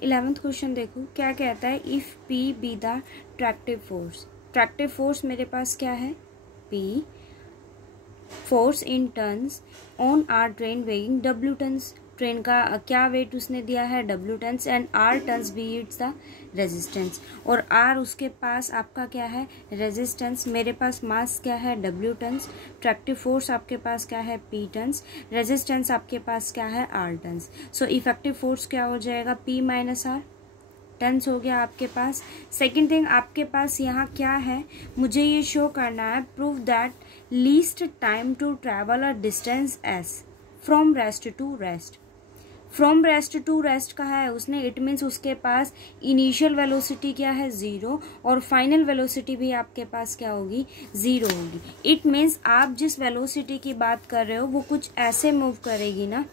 11th question देखो क्या कहता है, if P be the tractive force. Tractive force मेरे पास क्या है, P, force in tons on our train weighing W tons. Train का क्या वेट उसने दिया है, W tons, and R tons be its the resistance. और R उसके पास आपका क्या है, रेजिस्टेंस। मेरे पास मास क्या है, W टन्स। ट्रैक्टिव फोर्स आपके पास क्या है, P टन्स। रेजिस्टेंस आपके पास क्या है, R tons. So effective force क्या हो जाएगा, P माइनस R टन्स हो गया आपके पास। सेकेंड थिंग आपके पास यहाँ क्या है, मुझे ये शो करना है, prove that least time to travel a distance S from rest to rest. From rest to rest का है उसने, इट मीन्स उसके पास इनिशियल वेलोसिटी क्या है, 0, और फाइनल वेलोसिटी भी आपके पास क्या होगी, 0 होगी। इट मीन्स आप जिस वेलोसिटी की बात कर रहे हो वो कुछ ऐसे मूव करेगी ना।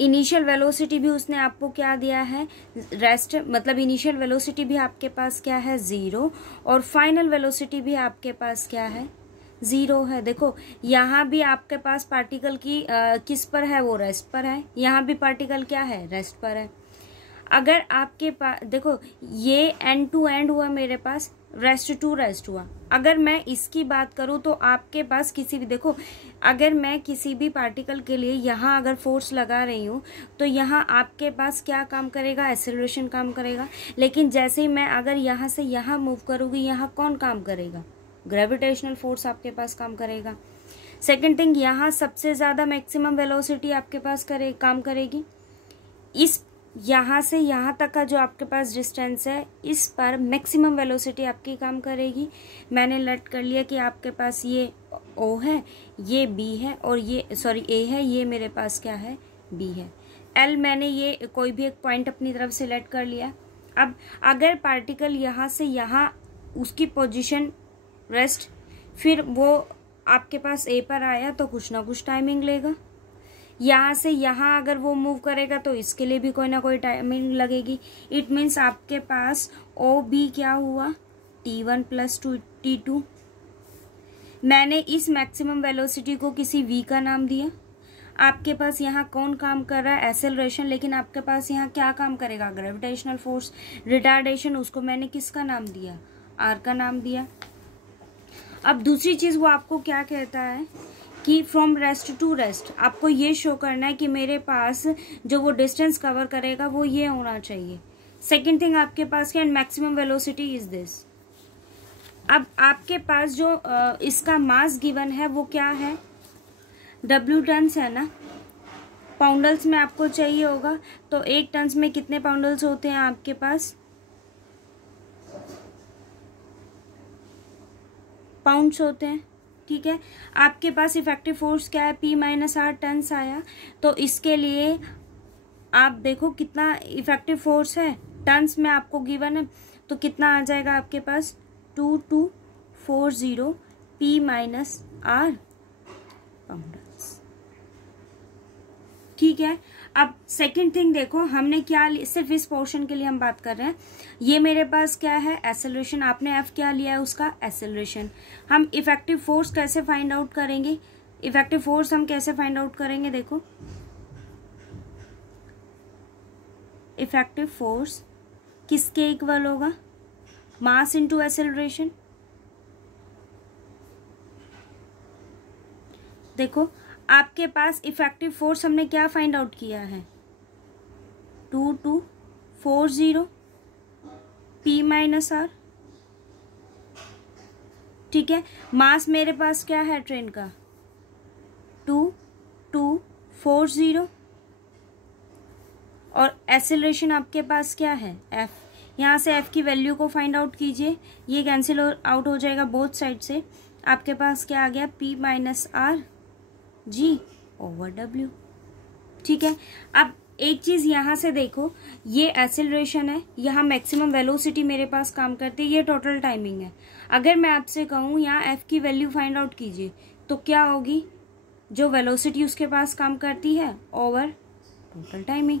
इनिशियल वेलोसिटी भी उसने आपको क्या दिया है, रेस्ट, मतलब इनिशियल वेलोसिटी भी आपके पास क्या है, 0, और फाइनल वेलोसिटी भी आपके पास क्या है, 0 है। देखो यहाँ भी आपके पास पार्टिकल की किस पर है, वो रेस्ट पर है। यहाँ भी पार्टिकल क्या है, रेस्ट पर है। अगर आपके पास देखो ये एंड टू एंड हुआ, मेरे पास रेस्ट टू रेस्ट हुआ। अगर मैं इसकी बात करूँ तो आपके पास किसी भी, देखो अगर मैं किसी भी पार्टिकल के लिए यहाँ अगर फोर्स लगा रही हूँ तो यहाँ आपके पास क्या काम करेगा, एक्सेलरेशन काम करेगा। लेकिन जैसे ही मैं अगर यहाँ से यहाँ मूव करूँगी, यहाँ कौन काम करेगा, ग्रेविटेशनल फोर्स आपके पास काम करेगा। सेकेंड थिंग, यहाँ सबसे ज़्यादा मैक्सिमम वेलोसिटी आपके पास काम करेगी। इस यहाँ से यहाँ तक का जो आपके पास डिस्टेंस है, इस पर मैक्सिमम वेलोसिटी आपकी काम करेगी। मैंने लेट कर लिया कि आपके पास ये O है, ये B है, और ये A है, ये मेरे पास क्या है, B है। L मैंने ये कोई भी एक पॉइंट अपनी तरफ सेलेक्ट कर लिया। अब अगर पार्टिकल यहाँ से यहाँ उसकी पोजीशन रेस्ट, फिर वो आपके पास A पर आया तो कुछ ना कुछ टाइमिंग लेगा। यहाँ से यहाँ अगर वो मूव करेगा तो इसके लिए भी कोई ना कोई टाइमिंग लगेगी। इट मीन्स आपके पास OB क्या हुआ, T1 प्लस T2। मैंने इस मैक्सिमम वेलोसिटी को किसी V का नाम दिया। आपके पास यहाँ कौन काम कर रहा है, एक्सेलरेशन, लेकिन आपके पास यहाँ क्या काम करेगा, ग्रेविटेशनल फोर्स। रिटार्डेशन, उसको मैंने किसका नाम दिया, R का नाम दिया। अब दूसरी चीज़ वो आपको क्या कहता है कि फ्रॉम रेस्ट टू रेस्ट, आपको ये शो करना है कि मेरे पास जो वो डिस्टेंस कवर करेगा वो ये होना चाहिए। सेकेंड थिंग आपके पास क्या, मैक्सिमम वेलोसिटी इज दिस। अब आपके पास जो इसका मास गिवन है वो क्या है, W टन्स है ना। पाउंडल्स में आपको चाहिए होगा, तो 1 टन्स में कितने पाउंडल्स होते हैं आपके पास, पाउंड्स होते हैं। ठीक है, आपके पास इफेक्टिव फोर्स क्या है, P माइनस R टन्स आया। तो इसके लिए आप देखो कितना इफेक्टिव फोर्स है, टन्स में आपको गिवन है, तो कितना आ जाएगा आपके पास, 2240 P माइनस R पाउंडल्स। ठीक है, अब सेकंड थिंग देखो हमने क्या, सिर्फ इस पोर्शन के लिए हम बात कर रहे हैं। ये मेरे पास क्या है, एक्सेलरेशन। आपने F क्या लिया है, उसका एक्सेलरेशन। हम इफेक्टिव फोर्स कैसे फाइंड आउट करेंगे, इफेक्टिव फोर्स हम कैसे फाइंड आउट करेंगे, देखो इफेक्टिव फोर्स किसके इक्वल होगा, मास इनटू एक्सेलरेशन। देखो आपके पास इफेक्टिव फोर्स हमने क्या फाइंड आउट किया है, 2240 P माइनस R। ठीक है, मास मेरे पास क्या है ट्रेन का, 2240, और एक्सेलरेशन आपके पास क्या है, F। यहाँ से F की वैल्यू को फाइंड आउट कीजिए, ये कैंसिल आउट हो जाएगा बोथ साइड से। आपके पास क्या आ गया, P minus R G over W। ठीक है, अब एक चीज यहाँ से देखो, ये एक्सेलरेशन है, यहाँ मैक्सिमम वेलोसिटी मेरे पास काम करती है, ये टोटल टाइमिंग है। अगर मैं आपसे कहूँ यहाँ F की वैल्यू फाइंड आउट कीजिए, तो क्या होगी, जो वेलोसिटी उसके पास काम करती है ओवर टोटल टाइमिंग।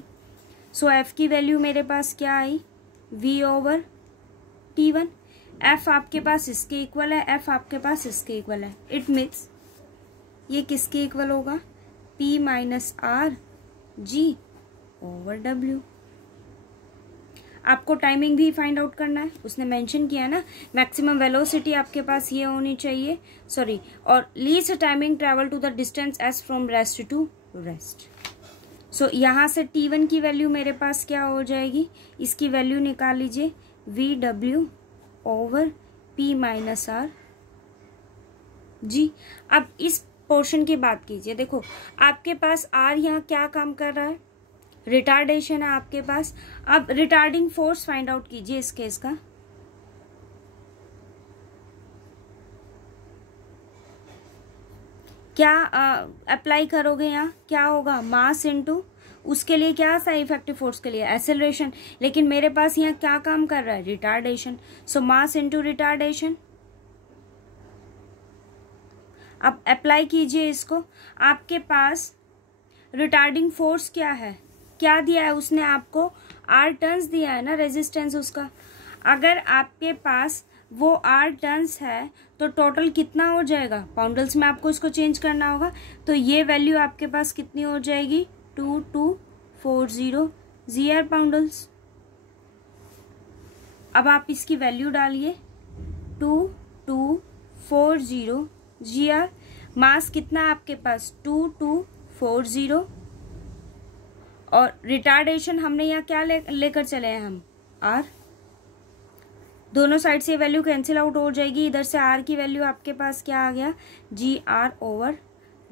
सो F की वैल्यू मेरे पास क्या आई, V ओवर T1। F आपके पास इसके इक्वल है, F आपके पास इसके इक्वल है। इट मीन्स ये किसके इक्वल होगा, P minus R G over W। आपको टाइमिंग भी फाइंड आउट करना है, उसने मेंशन किया ना, मैक्सिमम वेलोसिटी आपके पास ये होनी चाहिए, सॉरी, और least timing travel to the distance S from rest to rest. So यहाँ से T1 की वैल्यू मेरे पास क्या हो जाएगी, इसकी वैल्यू निकाल लीजिए, VW over P minus R जी। अब इस पोर्शन की बात कीजिए, देखो आपके पास R यहाँ क्या काम कर रहा है, रिटार्डेशन है आपके पास। अब रिटार्डिंग फोर्स फाइंड आउट कीजिए इस केस का। क्या अप्लाई करोगे, यहाँ क्या होगा, मास इनटू उसके लिए क्या था, इफेक्टिव फोर्स के लिए एक्सेलरेशन, लेकिन मेरे पास यहाँ क्या काम कर रहा है, रिटार्डेशन। सो मास इनटू रिटार्डेशन। अब अप्लाई कीजिए इसको, आपके पास रिटार्डिंग फोर्स क्या है, क्या दिया है उसने आपको, R टर्न्स दिया है ना रेजिस्टेंस उसका। अगर आपके पास वो R टर्न्स है तो टोटल कितना हो जाएगा, पाउंडल्स में आपको इसको चेंज करना होगा, तो ये वैल्यू आपके पास कितनी हो जाएगी, 2240 GR पाउंडल्स। अब आप इसकी वैल्यू डालिए, 2240 GR। मास कितना आपके पास, 2240, और रिटार्डेशन हमने यहाँ क्या लेकर चले हैं हम, R। दोनों साइड से वैल्यू कैंसिल आउट हो जाएगी, इधर से R की वैल्यू आपके पास क्या आ गया, GR ओवर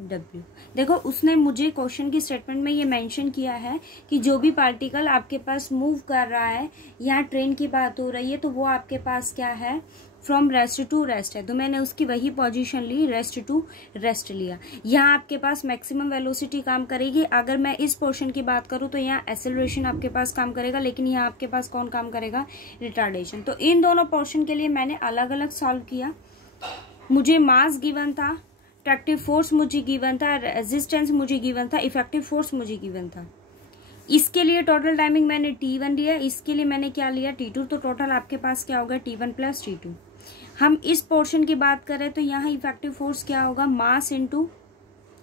W। देखो उसने मुझे क्वेश्चन की स्टेटमेंट में ये मेंशन किया है कि जो भी पार्टिकल आपके पास मूव कर रहा है, यहाँ ट्रेन की बात हो रही है, तो वो आपके पास क्या है, फ्रॉम रेस्ट टू रेस्ट है, तो मैंने उसकी वही पोजीशन ली, रेस्ट टू रेस्ट लिया। यहाँ आपके पास मैक्सिमम वेलोसिटी काम करेगी। अगर मैं इस पोर्शन की बात करूँ तो यहाँ एक्सेलरेशन आपके पास काम करेगा, लेकिन यहाँ आपके पास कौन काम करेगा, रिटार्डेशन। तो इन दोनों पोर्शन के लिए मैंने अलग अलग सॉल्व किया। मुझे मास गिवन था, ट्रैक्टिव फोर्स मुझे गिवन था, रेजिस्टेंस मुझे गिवन था, इफेक्टिव फोर्स मुझे गिवन था। इसके लिए टोटल टाइमिंग मैंने T1 लिया, इसके लिए मैंने क्या लिया, T2। तो टोटल आपके पास क्या होगा, T1 प्लस T2। हम इस पोर्शन की बात करें तो यहाँ इफेक्टिव फोर्स क्या होगा, मास इनटू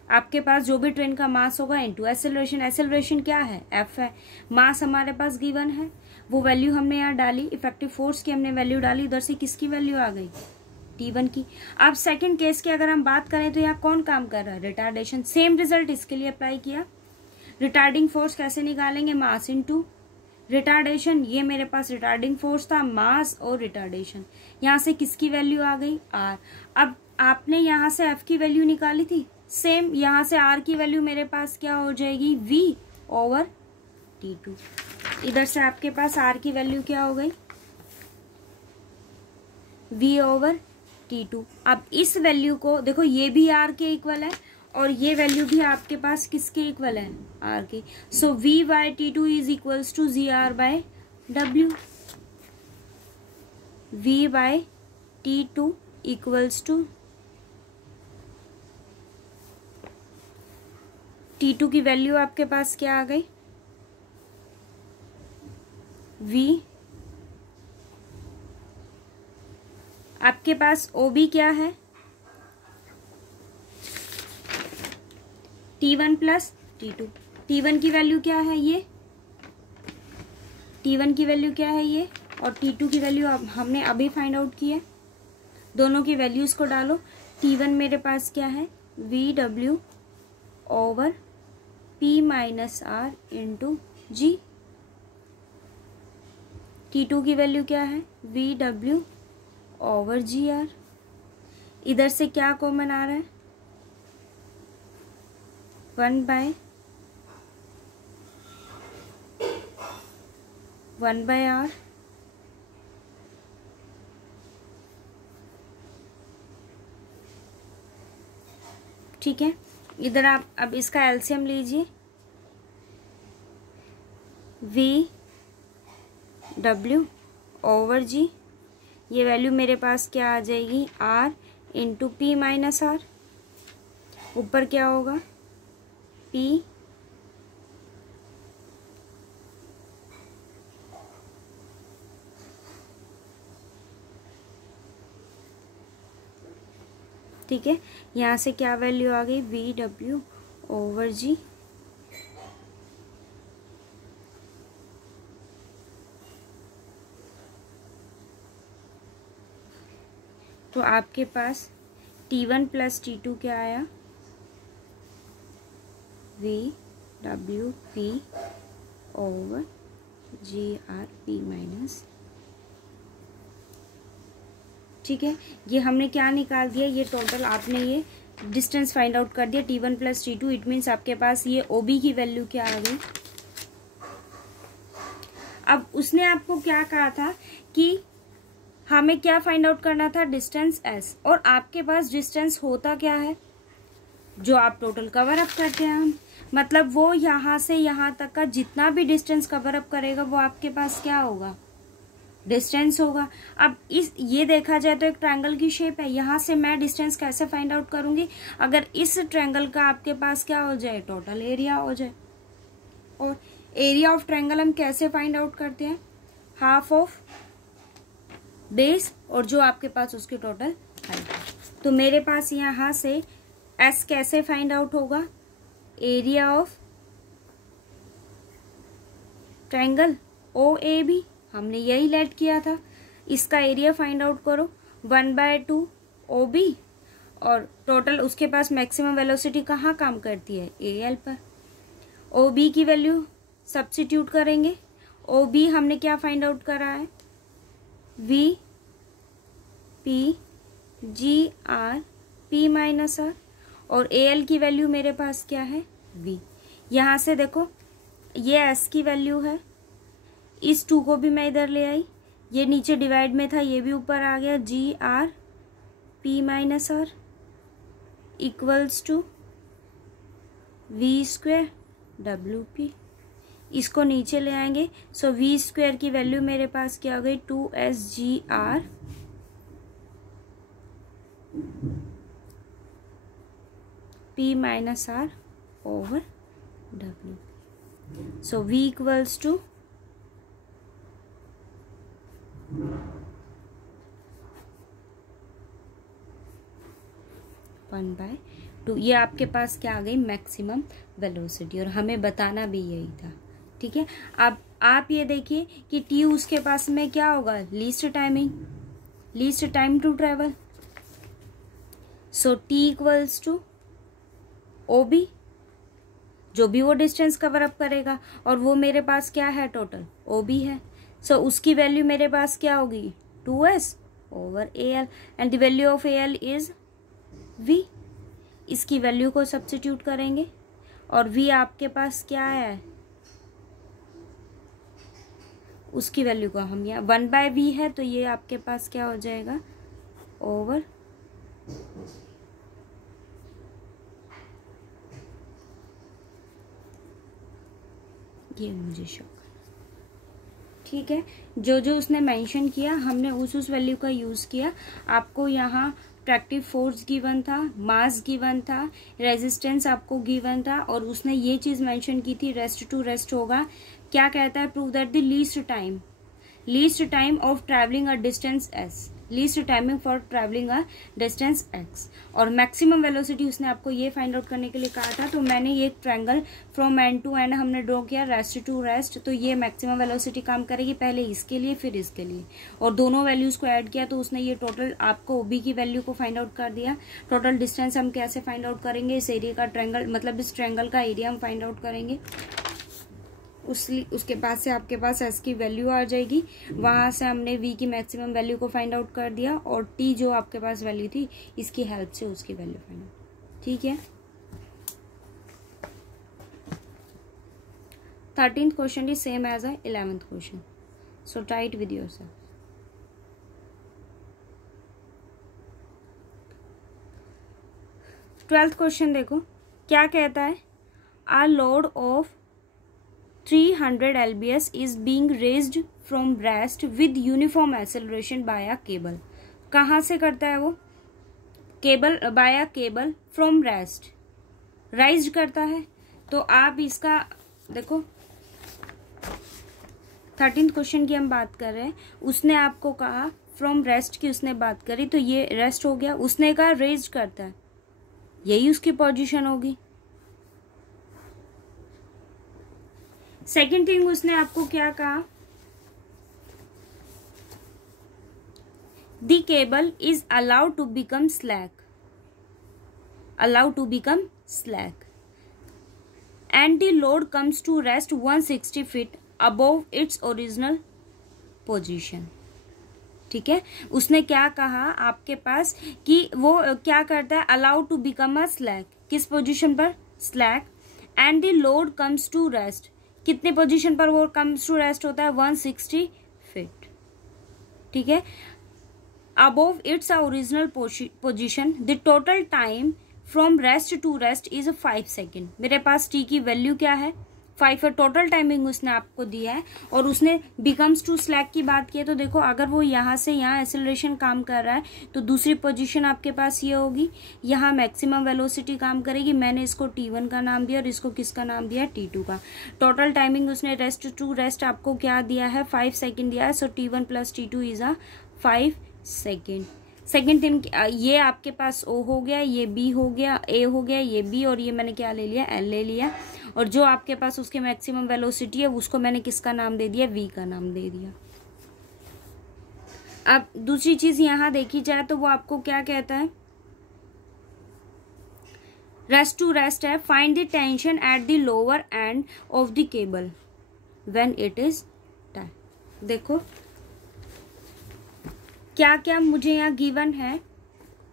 आपके पास जो भी ट्रेन का मास होगा इनटू एक्सेलरेशन। एक्सेलरेशन क्या है, F है। मास हमारे पास गिवन है, वो वैल्यू हमने यहाँ डाली, इफेक्टिव फोर्स की हमने वैल्यू डाली, उधर से किसकी वैल्यू आ गई, T1 की। अब सेकंड केस की अगर हम बात करें तो यहाँ कौन काम कर रहा है, रिटार्डेशन। सेम रिजल्ट इसके लिए अप्लाई किया। रिटार्डिंग फोर्स कैसे निकालेंगे, मास इनटू रिटार्डेशन। ये मेरे पास रिटार्डिंग फोर्स था, मास और रिटार्डेशन। यहाँ से किसकी वैल्यू आ गई, R। अब आपने यहाँ से F की वैल्यू निकाली थी, सेम यहाँ से R की वैल्यू मेरे पास क्या हो जाएगी, V ओवर T2। इधर से आपके पास R की वैल्यू क्या हो गई, V ओवर T2। अब इस वैल्यू को देखो, ये भी R के इक्वल है और ये वैल्यू भी आपके पास किसके इक्वल है, R के। So V by T2 is equals to GR by W। V by T2 equals to T2 की वैल्यू आपके पास क्या आ गई, V। आपके पास OB क्या है, T1 प्लस T2। T1 की वैल्यू क्या है, ये T1 की वैल्यू क्या है ये, और T2 की वैल्यू हमने अभी फाइंड आउट की है। दोनों की वैल्यूज को डालो। T1 मेरे पास क्या है, VW over P minus R into G। T2 की वैल्यू क्या है, VW ओवर GR। इधर से क्या कॉमन आ रहा है, 1 बाय R। ठीक है, इधर आप अब इसका एलसीएम लीजिए, VW ओवर G। ये वैल्यू मेरे पास क्या आ जाएगी, R into P minus R। ऊपर क्या होगा, P ठीक है। यहाँ से क्या वैल्यू आ गई, VW ओवर G। तो आपके पास T1 प्लस T2 क्या आया, VWP ओवर GRP माइनस, ठीक है। ये हमने क्या निकाल दिया, ये टोटल आपने ये डिस्टेंस फाइंड आउट कर दिया T1 plus T2। It means आपके पास ये OB की वैल्यू क्या आ गई। अब उसने आपको क्या कहा था कि हमें क्या फाइंड आउट करना था, डिस्टेंस S, और आपके पास डिस्टेंस होता क्या है, जो आप टोटल कवर अप करते हैं हम, मतलब वो यहाँ से यहाँ तक का जितना भी डिस्टेंस कवर अप करेगा वो आपके पास क्या होगा, डिस्टेंस होगा। अब इस ये देखा जाए तो एक ट्रायंगल की शेप है, यहाँ से मैं डिस्टेंस कैसे फाइंड आउट करूंगी, अगर इस ट्रायंगल का आपके पास क्या हो जाए, टोटल एरिया हो जाए। और एरिया ऑफ ट्रायंगल हम कैसे फाइंड आउट करते हैं, हाफ ऑफ बेस और जो आपके पास उसकी टोटल हाइट। तो मेरे पास यहाँ से S कैसे फाइंड आउट होगा, एरिया ऑफ ट्रायंगल OAB, हमने यही लेट किया था। इसका एरिया फाइंड आउट करो 1/2 OB, और टोटल उसके पास मैक्सिमम वेलोसिटी कहाँ काम करती है, AL पर। OB की वैल्यू सब्स्टिट्यूट करेंगे। OB हमने क्या फाइंड आउट करा है, VPGRP माइनस R, और AL की वैल्यू मेरे पास क्या है, V। यहाँ से देखो ये S की वैल्यू है, इस 2 को भी मैं इधर ले आई, ये नीचे डिवाइड में था ये भी ऊपर आ गया, GRP minus R equals to V² WP। इसको नीचे ले आएंगे, सो V² की वैल्यू मेरे पास क्या हो गई, 2SGR P minus R over W। So V equals to 1/2। ये आपके पास क्या आ गई, मैक्सिमम वेलोसिटी, और हमें बताना भी यही था, ठीक है। अब आप ये देखिए कि T उसके पास में क्या होगा, least timing, least time to travel. So T equals to OB, जो भी वो डिस्टेंस कवर अप करेगा, और वो मेरे पास क्या है, टोटल OB है। सो उसकी वैल्यू मेरे पास क्या होगी, 2S over AL, and the value of AL is V। इसकी वैल्यू को सब्स्टिट्यूट करेंगे, और V आपके पास क्या है, उसकी वैल्यू को हम यहाँ 1/V है, तो ये आपके पास क्या हो जाएगा, ओवर ये मुझे शो, ठीक है। जो जो उसने मेंशन किया हमने उस वैल्यू का यूज़ किया। आपको यहाँ ट्रैक्टिव फोर्स गिवन था, मास गिवन था, रेजिस्टेंस आपको गिवन था, और उसने ये चीज़ मेंशन की थी, रेस्ट टू रेस्ट होगा। क्या कहता है, prove that the least time of travelling a distance S, least timing for travelling a distance x, और मैक्सिमम वेलोसिटी उसने आपको ये फाइंड आउट करने के लिए कहा था। तो मैंने ये triangle from end to end हमने ड्रॉ किया, रेस्ट टू रेस्ट, तो ये मैक्सिमम वेलोसिटी काम करेगी, पहले इसके लिए फिर इसके लिए, और दोनों वैल्यूज को ऐड किया तो उसने ये टोटल आपको OB की वैल्यू को फाइंड आउट कर दिया। टोटल डिस्टेंस हम कैसे फाइंड आउट करेंगे, इस एरिया का ट्रायंगल, मतलब इस ट्रायंगल का एरिया हम फाइंड आउट करेंगे। उसके बाद से आपके पास S की वैल्यू आ जाएगी, वहां से हमने V की मैक्सिमम वैल्यू को फाइंड आउट कर दिया, और T जो आपके पास वैल्यू थी इसकी हेल्प से उसकी वैल्यू फाइंड आउट, ठीक है। 13th question is same as 11th question, so try it with yourself. Twelfth question देखो क्या कहता है, a load of 300 lbs is being raised from rest with uniform acceleration by a cable। कहाँ से करता है वो, cable, by cable from rest, rise करता है। तो आप इसका देखो 13th क्वेश्चन की हम बात कर रहे हैं, उसने आपको कहा फ्रॉम रेस्ट की उसने बात करी, तो ये रेस्ट हो गया, उसने कहा रेज करता है, यही उसकी पोजीशन होगी। सेकेंड थिंग उसने आपको क्या कहा the cable is allowed to become slack and the load comes to rest 160 feet above its original position. ठीक है, उसने क्या कहा आपके पास कि वो क्या करता है, allowed to become a slack, किस पोजीशन पर, slack, and the load comes to rest, कितने पोजीशन पर वो कम्स टू रेस्ट होता है, 160 फीट. ठीक है, above its original position, the total time from rest to rest is 5 second. मेरे पास टी की वैल्यू क्या है, 5 है. टोटल टाइमिंग उसने आपको दिया है और उसने बिकम्स टू स्लैक की बात की है. तो देखो अगर वो यहाँ से यहाँ एक्सेलरेशन काम कर रहा है तो दूसरी पोजीशन आपके पास ये होगी, यहाँ मैक्सिमम वेलोसिटी काम करेगी. मैंने इसको T1 का नाम दिया और इसको किसका नाम दिया, T2 का. टोटल टाइमिंग उसने रेस्ट टू रेस्ट आपको क्या दिया है, 5 सेकेंड दिया है. सो T1 plus T2 is 5 second. Second thing, ये आपके पास O हो गया, ये B हो गया, A हो गया, ये B, और ये मैंने क्या ले लिया, L ले लिया. और जो आपके पास उसके मैक्सिमम वेलोसिटी है उसको मैंने किसका नाम दे दिया, V का नाम दे दिया. अब दूसरी चीज यहाँ देखी जाए तो वो आपको क्या कहता है, रेस्ट टू रेस्ट है. Find the tension at the lower end of the cable when it is tight. देखो क्या क्या मुझे यहाँ गिवन है.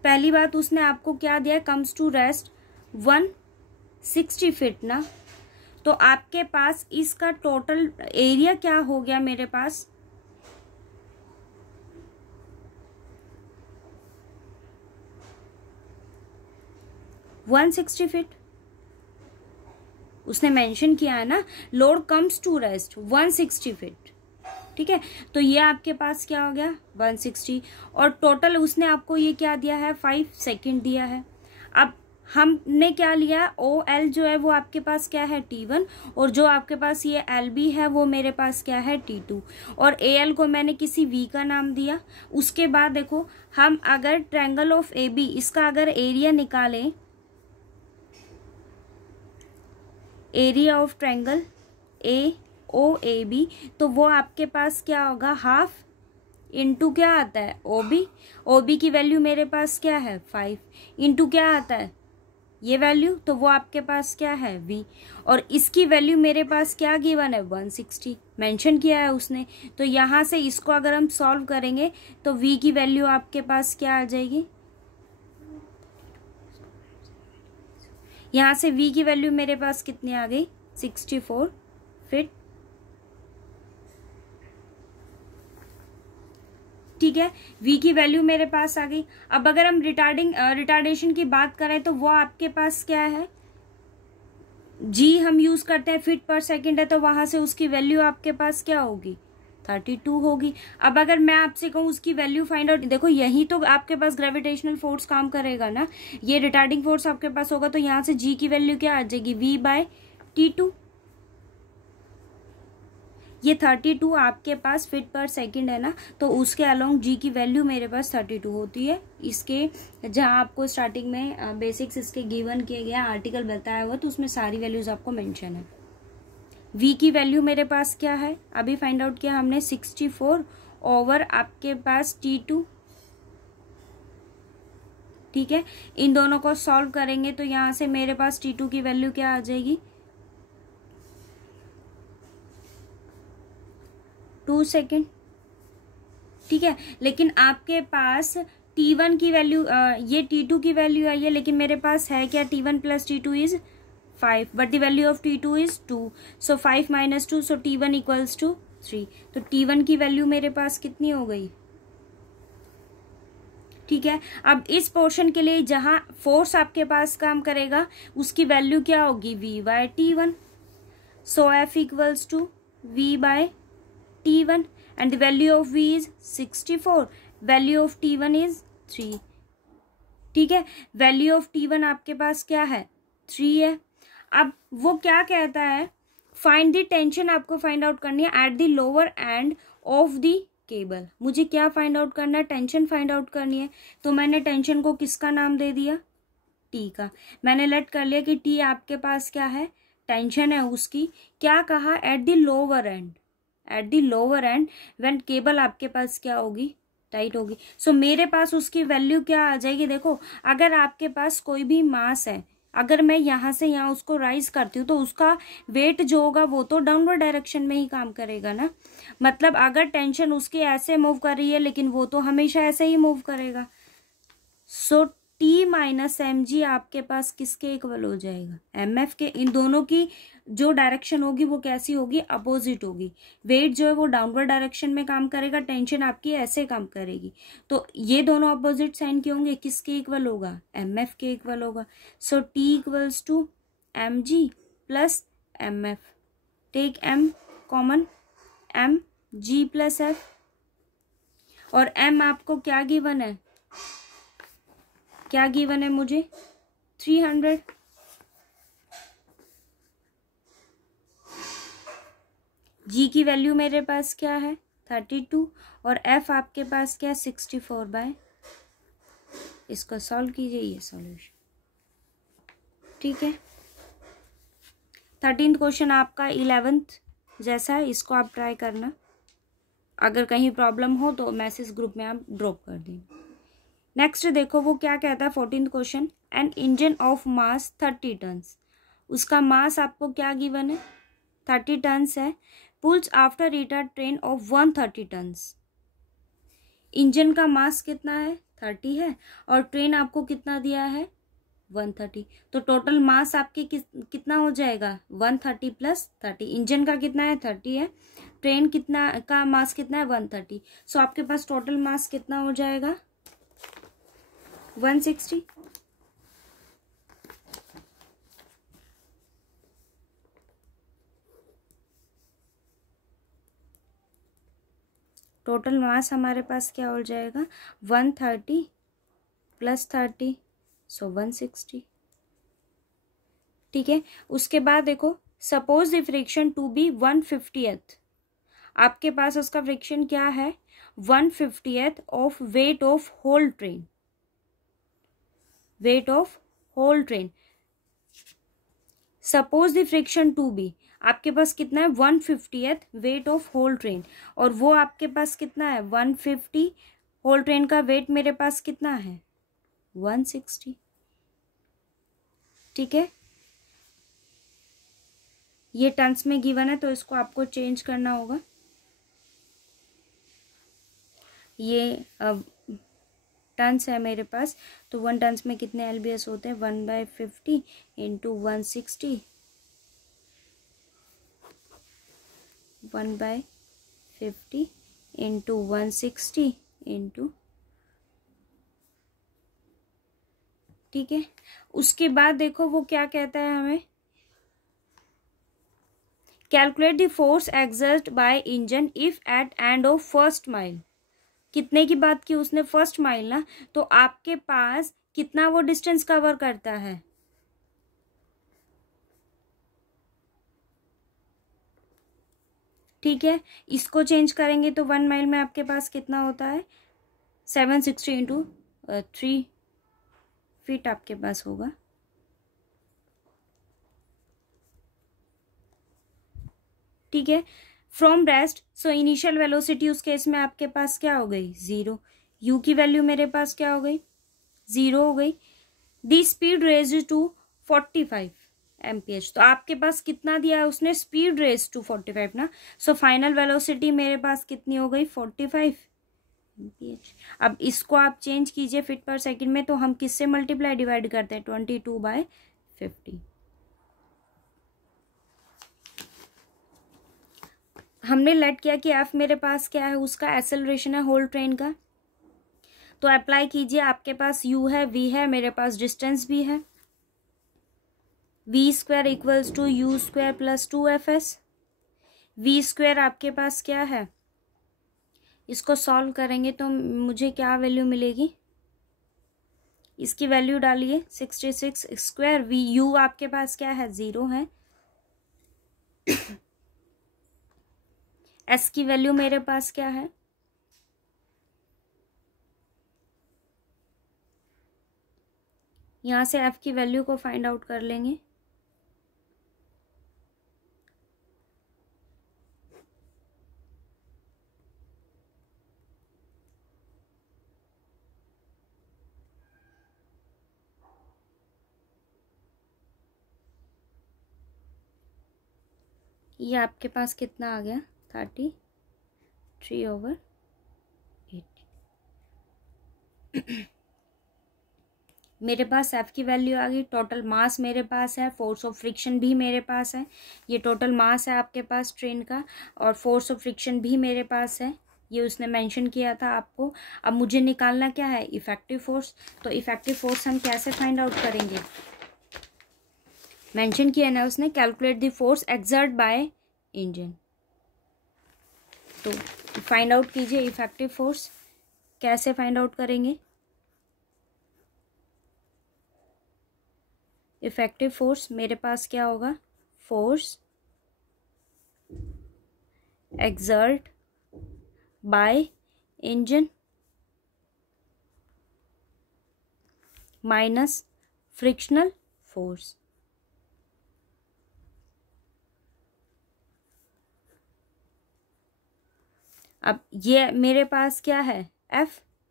पहली बात उसने आपको क्या दिया, कम्स टू रेस्ट 160 फीट ना. तो आपके पास इसका टोटल एरिया क्या हो गया, मेरे पास 160 फीट. उसने मेंशन किया है ना, load comes to rest 160 feet. ठीक है, तो ये आपके पास क्या हो गया, 160. और टोटल उसने आपको ये क्या दिया है, 5 सेकेंड दिया है. अब हमने क्या लिया, OL जो है वो आपके पास क्या है, T1, और जो आपके पास ये LB है वो मेरे पास क्या है, T2, और AL को मैंने किसी V का नाम दिया. उसके बाद देखो हम अगर ट्रायंगल ऑफ AB, इसका अगर एरिया निकालें, एरिया ऑफ ट्रायंगल AOAB, तो वो आपके पास क्या होगा, हाफ इंटू क्या आता है, OB की वैल्यू मेरे पास क्या है, 5, इंटू क्या आता है, ये वैल्यू, तो वो आपके पास क्या है, V, और इसकी वैल्यू मेरे पास क्या गिवन है, 160 मेंशन किया है उसने. तो यहाँ से इसको अगर हम सॉल्व करेंगे तो V की वैल्यू आपके पास क्या आ जाएगी, यहाँ से V की वैल्यू मेरे पास कितनी आ गई, 64 फीट. ठीक है, V की वैल्यू मेरे पास आ गई. अब अगर हम रिटार्डेशन की बात करें तो वो आपके पास क्या है, G हम यूज करते हैं, फीट पर सेकंड है, तो वहां से उसकी वैल्यू आपके पास क्या होगी, 32 होगी. अब अगर मैं आपसे कहूँ उसकी वैल्यू फाइंड आउट, देखो यही तो आपके पास ग्रेविटेशनल फोर्स काम करेगा ना, ये रिटार्डिंग फोर्स आपके पास होगा. तो यहाँ से G की वैल्यू क्या आ जाएगी, V/T2. ये 32 आपके पास फीट पर सेकंड है ना, तो उसके अलोंग G की वैल्यू मेरे पास 32 होती है. इसके जहाँ आपको स्टार्टिंग में बेसिक्स इसके गिवन किए गए आर्टिकल बताया हुआ, तो उसमें सारी वैल्यूज आपको मेंशन है. V की वैल्यू मेरे पास क्या है, अभी फाइंड आउट किया हमने, 64 ओवर आपके पास T2. ठीक है, इन दोनों को सॉल्व करेंगे तो यहाँ से मेरे पास T2 की वैल्यू क्या आ जाएगी, 2 सेकेंड. ठीक है, लेकिन आपके पास T1 की वैल्यू, ये T2 की वैल्यू आई है, लेकिन मेरे पास है क्या, T1 plus T2 is 5, but the value of T2 is 2, so 5 minus 2, so T1 equals to 3. तो T1 की वैल्यू मेरे पास कितनी हो गई. ठीक है, अब इस पोर्शन के लिए जहां फोर्स आपके पास काम करेगा उसकी वैल्यू क्या होगी, V/T1, so F equals to V/T1, and the value of V is 64, value of T1 is 3. ठीक है, value of T1 आपके पास क्या है, 3 है. अब वो क्या कहता है, फाइंड द टेंशन आपको फाइंड आउट करनी है at the lower end of the cable. मुझे क्या फाइंड आउट करना है, टेंशन फाइंड आउट करनी है. तो मैंने टेंशन को किसका नाम दे दिया, T का. मैंने लेट कर लिया कि T आपके पास क्या है, टेंशन है उसकी. क्या कहा, at the lower and, at the lower and when cable आपके पास क्या होगी, टाइट होगी। सो मेरे पास उसकी वैल्यू क्या आ जाएगी, देखो अगर आपके पास कोई भी मास है, अगर मैं यहाँ से यहाँ उसको राइज करती हूँ तो उसका वेट जो होगा वो तो डाउनवर्ड डायरेक्शन में ही काम करेगा ना। मतलब अगर टेंशन उसकी ऐसे मूव कर रही है लेकिन वो तो हमेशा ऐसे ही मूव करेगा। So T minus M G आपके पास किसके इक्वल हो जाएगा, एम एफ के। इन दोनों की जो डायरेक्शन होगी वो कैसी होगी, अपोजिट होगी। वेट जो है वो डाउनवर्ड डायरेक्शन में काम करेगा, टेंशन आपकी ऐसे काम करेगी। तो ये दोनों अपोजिट साइन के होंगे, किसके इक्वल होगा, एम एफ के इक्वल होगा। So T equals to m g plus m f. Take m common, m g plus f. और एम आपको क्या गिवन है, क्या गिवन है मुझे, 300। जी की वैल्यू मेरे पास क्या है 32 और एफ आपके पास क्या 64/। इसको सॉल्व कीजिए, ये सॉल्यूशन ठीक है। 13th क्वेश्चन आपका 11th जैसा है, इसको आप ट्राई करना। अगर कहीं प्रॉब्लम हो तो मैसेज ग्रुप में आप ड्रॉप कर दें। नेक्स्ट देखो वो क्या कहता है 14th question, an engine of mass 30 tons. उसका मास आपको क्या गिवन है 30 टन्स है, pulls after retard train of 130 tons. Engine का मास कितना है 30 है और ट्रेन आपको कितना दिया है 130। तो टोटल मास आपके कितना हो जाएगा 130 प्लस 30। इंजन का कितना है 30 है, ट्रेन कितना का मास कितना है 130। सो आपके पास टोटल मास कितना हो जाएगा 160। टोटल मास हमारे पास क्या हो जाएगा 130 प्लस 30, सो 160। ठीक है। उसके बाद देखो suppose the friction to be 150th। आपके पास उसका फ्रिक्शन क्या है 150th of weight of whole train, weight of whole train. Suppose the friction to be, आपके पास कितना है 150th wait of whole train, और वो आपके पास कितना है 150, होल ट्रेन का वेट मेरे पास कितना है 160। ठीक है, ये टन्स में गिवन है तो इसको आपको चेंज करना होगा। ये टन्स है मेरे पास, तो 1 टन्स में कितने एलबीएस होते हैं 1/50 इंटू 160, 1/50 इंटू 160 इंटू। ठीक है, उसके बाद देखो वो क्या कहता है हमें, calculate the force exert by engine if at end of first mile. कितने की बात की उसने फर्स्ट माइल ना, तो आपके पास कितना वो डिस्टेंस कवर करता है, ठीक है। इसको चेंज करेंगे तो 1 माइल में आपके पास कितना होता है 760 इंटू 3 फीट आपके पास होगा। ठीक है, from rest, so initial velocity उस केस में आपके पास क्या हो गई 0। यू की वैल्यू मेरे पास क्या हो गई 0 हो गई। दी स्पीड रेज टू 45 mph, तो आपके पास कितना दिया है उसने स्पीड रेज टू 45 ना। सो फाइनल वेलोसिटी मेरे पास कितनी हो गई 45 mph। अब इसको आप चेंज कीजिए फीट पर सेकंड में, तो हम किससे मल्टीप्लाई डिवाइड करते हैं 22/50। हमने लेट किया कि एफ मेरे पास क्या है उसका एक्सेलरेशन है होल ट्रेन का, तो अप्लाई कीजिए। आपके पास यू है वी है, मेरे पास डिस्टेंस भी है, v square equals to u square plus 2fs। V square आपके पास क्या है, इसको सॉल्व करेंगे तो मुझे क्या वैल्यू मिलेगी, इसकी वैल्यू डालिए 66 स्क्वायर। वी यू आपके पास क्या है 0 है, एस की वैल्यू मेरे पास क्या है, यहां से एफ की वैल्यू को फाइंड आउट कर लेंगे। ये आपके पास कितना आ गया 33/8। मेरे पास F की वैल्यू आ गई। टोटल मास मेरे पास है, फोर्स ऑफ फ्रिक्शन भी मेरे पास है। ये टोटल मास है आपके पास ट्रेन का, और फोर्स ऑफ फ्रिक्शन भी मेरे पास है, ये उसने मेंशन किया था आपको। अब मुझे निकालना क्या है, इफेक्टिव फोर्स। तो इफेक्टिव फोर्स हम कैसे फाइंड आउट करेंगे, मेंशन किया ना उसने, calculate the force exert by engine. तो फाइंड आउट कीजिए इफेक्टिव फोर्स, कैसे फाइंड आउट करेंगे। इफेक्टिव फोर्स मेरे पास क्या होगा, force exert by engine minus frictional force. अब ये मेरे पास क्या है, F।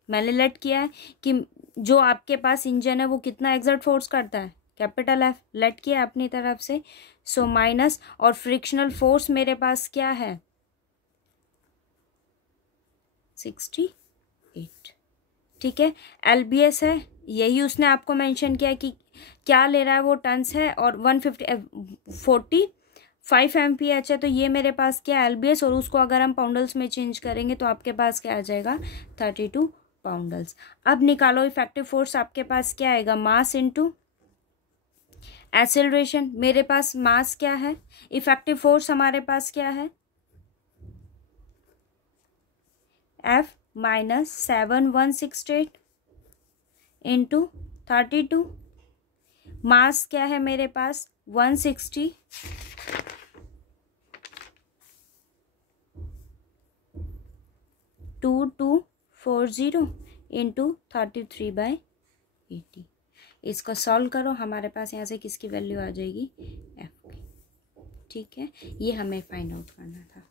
मैंने लेट किया है कि जो आपके पास इंजन है वो कितना एक्सर्ट फोर्स करता है, कैपिटल F लेट किया अपनी तरफ से। सो माइनस, और फ्रिक्शनल फोर्स मेरे पास क्या है 68। ठीक है, LBS है, यही उसने आपको मेंशन किया कि क्या ले रहा है वो टन्स है, और 45 MPH है। तो ये मेरे पास क्या है LBS, और उसको अगर हम पाउंडल्स में चेंज करेंगे तो आपके पास क्या आ जाएगा 32 पाउंडल्स। अब निकालो इफेक्टिव फोर्स, आपके पास क्या आएगा, मास इंटू एक्सेलरेशन। मेरे पास मास क्या है, इफेक्टिव फोर्स हमारे पास क्या है F माइनस 7168 इंटू 32। मास क्या है मेरे पास 160 2240 इंटू 33/80। इसको सॉल्व करो, हमारे पास यहाँ से किसकी वैल्यू आ जाएगी, F की। ठीक है, ये हमें फाइंड आउट करना था।